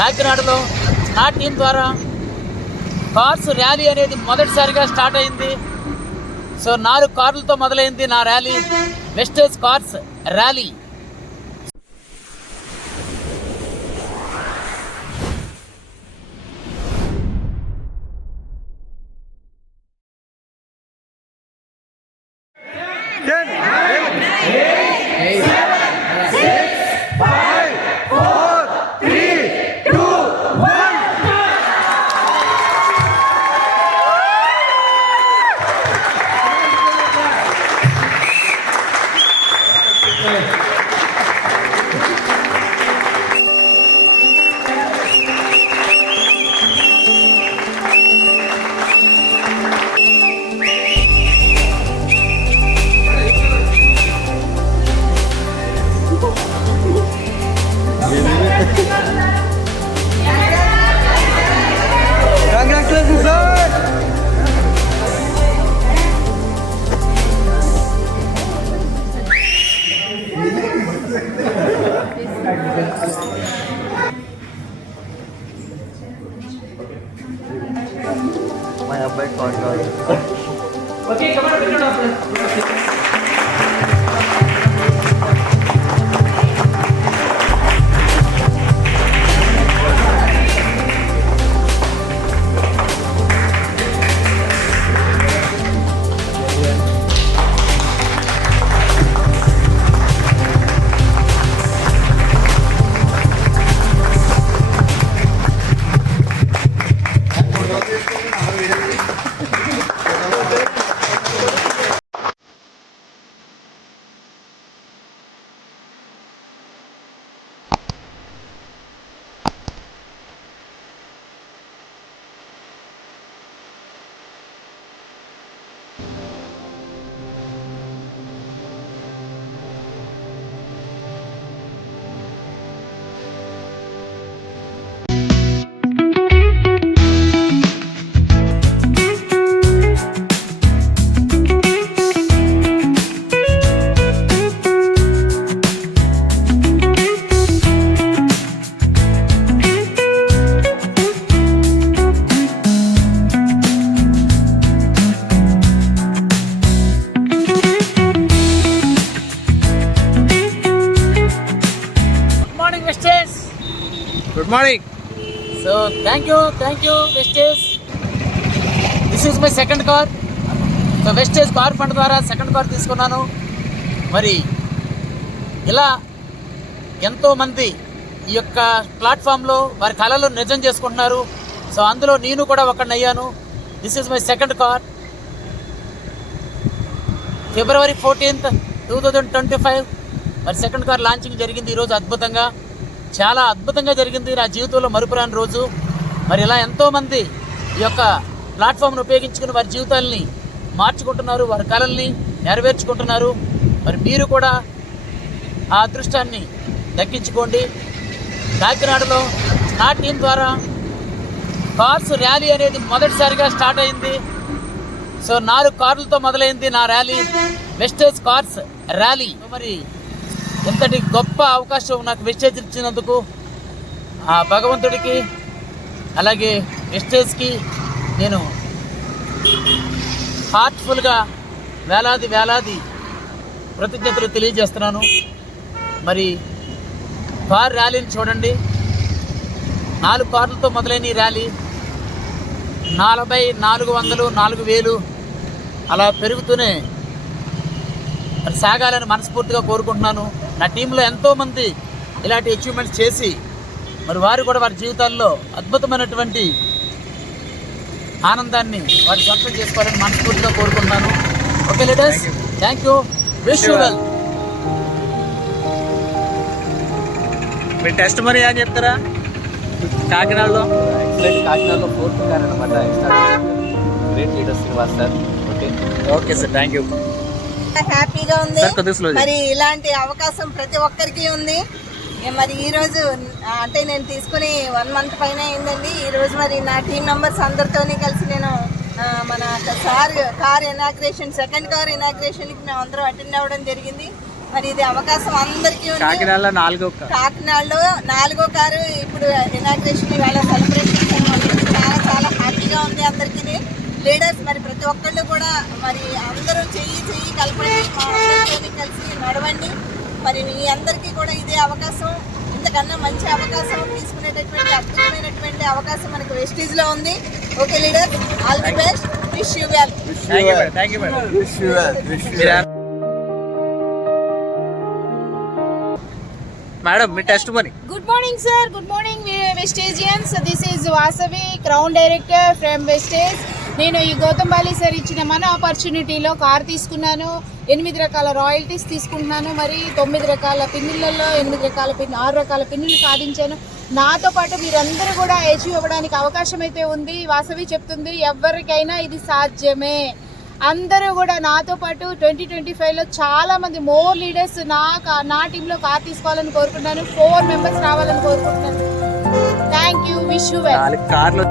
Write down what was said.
కాకినాడలో నా టీం ద్వారా కార్స్ ర్యాలీ అనేది మొదటిసారిగా స్టార్ట్ అయింది. సో 4 కార్లతో మొదలైంది నా ర్యాలీ, వెస్టేజ్ కార్స్ ర్యాలీ. మా అబ్బాయి call okay command good morning. So thank you Vestige. This is my second car. So Vestige car fund ద్వారా సెకండ్ కార్ తీసుకున్నాను. మరి ఇలా ఎంతోమంది ఈ యొక్క ప్లాట్ఫామ్లో వారి కళలు నిజం చేసుకుంటున్నారు. సో అందులో నేను కూడా ఒకడిని అయ్యాను. This is my second car. February 14th, 2025 మరి సెకండ్ కార్ లాంచింగ్ జరిగింది. ఈరోజు అద్భుతంగా, చాలా అద్భుతంగా జరిగింది. నా జీవితంలో మరుపురాని రోజు. మరి ఇలా ఎంతోమంది ఈ యొక్క ప్లాట్ఫామ్ను ఉపయోగించుకుని వారి జీవితాలని మార్చుకుంటున్నారు, వారి కళల్ని నెరవేర్చుకుంటున్నారు. మరి మీరు కూడా ఆ అదృష్టాన్ని దక్కించుకోండి. కాకినాడలో నా టీం ద్వారా కార్స్ ర్యాలీ అనేది మొదటిసారిగా స్టార్ట్ అయింది. సో 4 కార్లతో మొదలైంది నా ర్యాలీ, వెస్టేజ్ కార్స్ ర్యాలీ. మరి ఎంతటి గొప్ప అవకాశం నాకు వెస్టేజ్ ఇచ్చినందుకు ఆ భగవంతుడికి అలాగే వెస్టేజ్కి నేను హార్ట్ఫుల్గా వేలాది కృతజ్ఞతలు తెలియజేస్తున్నాను. మరి కార్ ర్యాలీని చూడండి. 4 కార్లతో మొదలైన ఈ ర్యాలీ 40, 400, 4000 అలా పెరుగుతూనే సాగాలని మనస్ఫూర్తిగా కోరుకుంటున్నాను. నా టీంలో ఎంతోమంది ఇలాంటి అచీవ్మెంట్స్ చేసి మరి వారు కూడా వారి జీవితాల్లో అద్భుతమైనటువంటి ఆనందాన్ని వారి సొంతం చేసుకోవాలని మనస్ఫూర్తిగా కోరుకుంటున్నాను. Okay leaders, thank you, wish you well. Me test మరి అని చెప్తారా? కాకినాడలో కాకినాడలో 4th కార్ అనమాట. Great leader Srinivas sir. Okay sir, thank you. హ్యాపీగా ఉంది. మరి ఇలాంటి అవకాశం ప్రతి ఒక్కరికి ఉంది. మరి ఈరోజు అంటే నేను తీసుకుని 1 month పైన అయిందండి. ఈరోజు మరి నా టీం మెంబర్స్ అందరితోని కలిసి నేను మన కార్ ఇనాగ్రేషన్, సెకండ్ కార్ ఇనాగ్రేషన్కి మేము అందరం అటెండ్ అవ్వడం జరిగింది. మరి ఇది అవకాశం అందరికీ ఉంది. కాకినాడలో 4వ కారు. కాకినాడలో 4వ కారు ఇప్పుడు ఇనాగ్రేషన్ ఇవాళ సెలబ్రేషన్ చాలా చాలా హ్యాపీగా ఉంది అందరికీ. లీడర్స్ మరి ప్రతి ఒక్కళ్ళు కూడా మరి అందరూ చెయ్యి కలపండి, మా అందరితో కలిసి నడవండి. మరి మీ అందరికీ కూడా ఇదే అవకాశం, ఇంతకన్నా మంచి అవకాశం తీసుకునేటటువంటి అద్భుతమైనటువంటి అవకాశం మనకు వెస్టీజ్లో ఉంది. Okay leader, all the best, wish you well. Thank you madam. Madam me test money. Good morning, sir. Good morning, Vestagians. This is Vasavi, Crown Director from Vestage. నేను ఈ గౌతంబాలి సార్ ఇచ్చిన మన ఆపర్చునిటీలో కార్ తీసుకున్నాను. 8 రకాల రాయల్టీస్ తీసుకుంటున్నాను. మరి 9 రకాల పిన్నులలో 6 రకాల పిన్నులు సాధించాను. నాతో పాటు మీరందరూ కూడా అచీవ్ అవ్వడానికి అవకాశం అయితే ఉంది. వాసవి చెప్తుంది ఎవరికైనా ఇది సాధ్యమే. అందరూ కూడా నాతో పాటు 2025లో చాలా మంది మోర్ లీడర్స్ నా టీంలో కార్ తీసుకోవాలని కోరుకుంటున్నాను. 4 మెంబర్స్ రావాలని కోరుకుంటున్నాను. Thank you, wish you well. 4 కార్లు